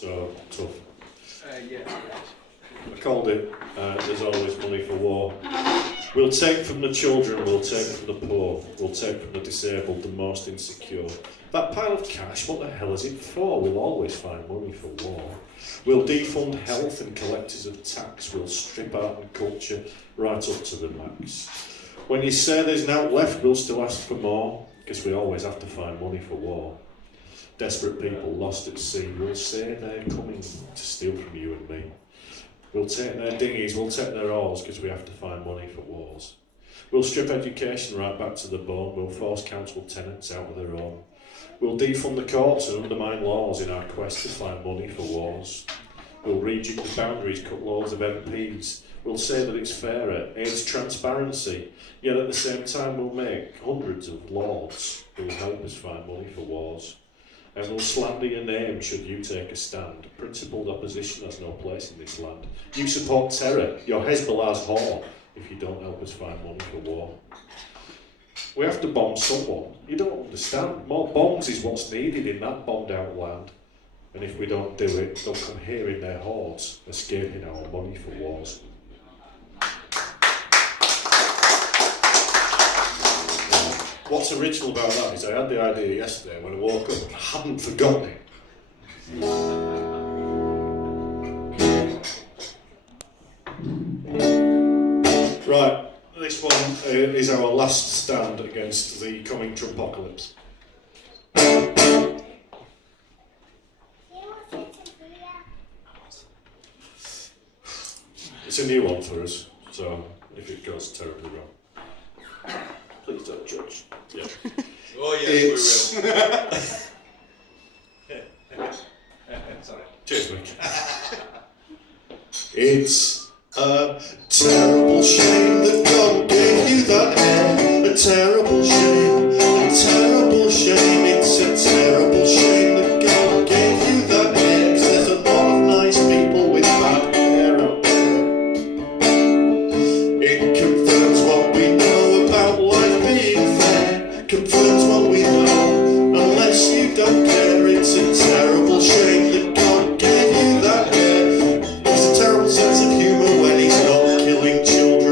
So, tough. Yeah. I called it, there's always money for war. We'll take from the children, we'll take from the poor, we'll take from the disabled, the most insecure. That pile of cash, what the hell is it for? We'll always find money for war. We'll defund health and collectors of tax, we'll strip art and culture right up to the max. When you say there's nought left, we'll still ask for more, because we always have to find money for war. Desperate people lost at sea will say they're coming to steal from you and me. We'll take their dinghies, we'll take their oars, because we have to find money for wars. We'll strip education right back to the bone, we'll force council tenants out of their own. We'll defund the courts and undermine laws in our quest to find money for wars. We'll rejig the boundaries, cut loads of MPs. We'll say that it's fairer, aids transparency, yet at the same time we'll make hundreds of lords who will help us find money for wars. And we'll slander your name should you take a stand. Principled opposition has no place in this land. You support terror, you're Hezbollah's whore, if you don't help us find money for war. We have to bomb someone. You don't understand. More bombs is what's needed in that bombed out land. And if we don't do it, they'll come here in their hordes, escaping our money for wars. What's original about that is I had the idea yesterday when I woke up and I hadn't forgotten it. Right, this one is our last stand against the coming Trumpocalypse. It's a new one for us, so if it goes terribly wrong, please don't judge. Yeah. Oh yes, we will. Sorry. Cheers, Mick. It's a terrible shame that God gave you that hair. A terrible shame, a terrible shame. It's a terrible shame that God gave you that hair. 'Cause there's a lot of nice people with bad hair out there. It confirms what we know about life being fair. Confirms what we know, unless you don't care. It's a terrible shame that God gave you that hair. It's a terrible sense of humour when he's not killing children.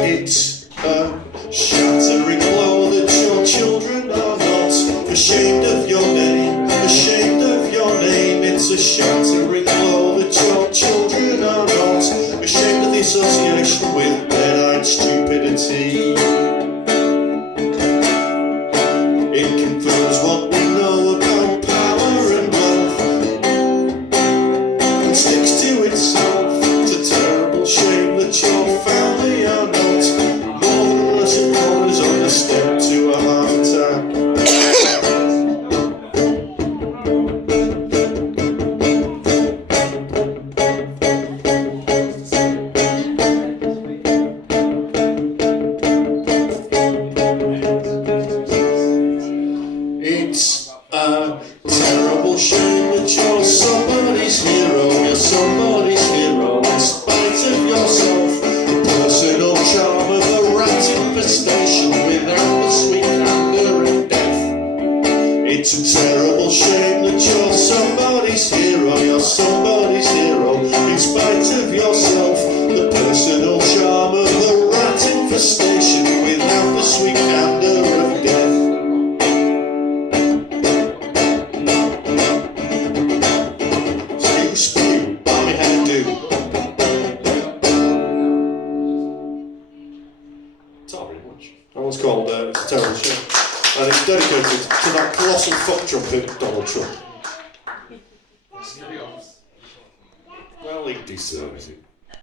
It's a shattering blow that your children are not ashamed of your name, ashamed of your name. It's a shattering blow that your children are not ashamed of the association with dead-eyed stupidity. It confirms what we know about power and wealth and sticks to itself. It's a terrible shame that your family are not more than Russian rollers on the step to a heart attack. It's a terrible shame that you're somebody's hero. You're somebody's hero in spite of yourself. The personal charm of a rat infestation without the sweet candour of death. It's a terrible shame that you're somebody's hero. You're somebody's hero in spite of yourself. The personal charm of a rat infestation without the sweet candour of death. Spew, balmy hairdo. It's not very much. That one's called It's a Terrible Shame. And it's dedicated to that colossal fuck trumpet, Donald Trump. Well, he deserves it.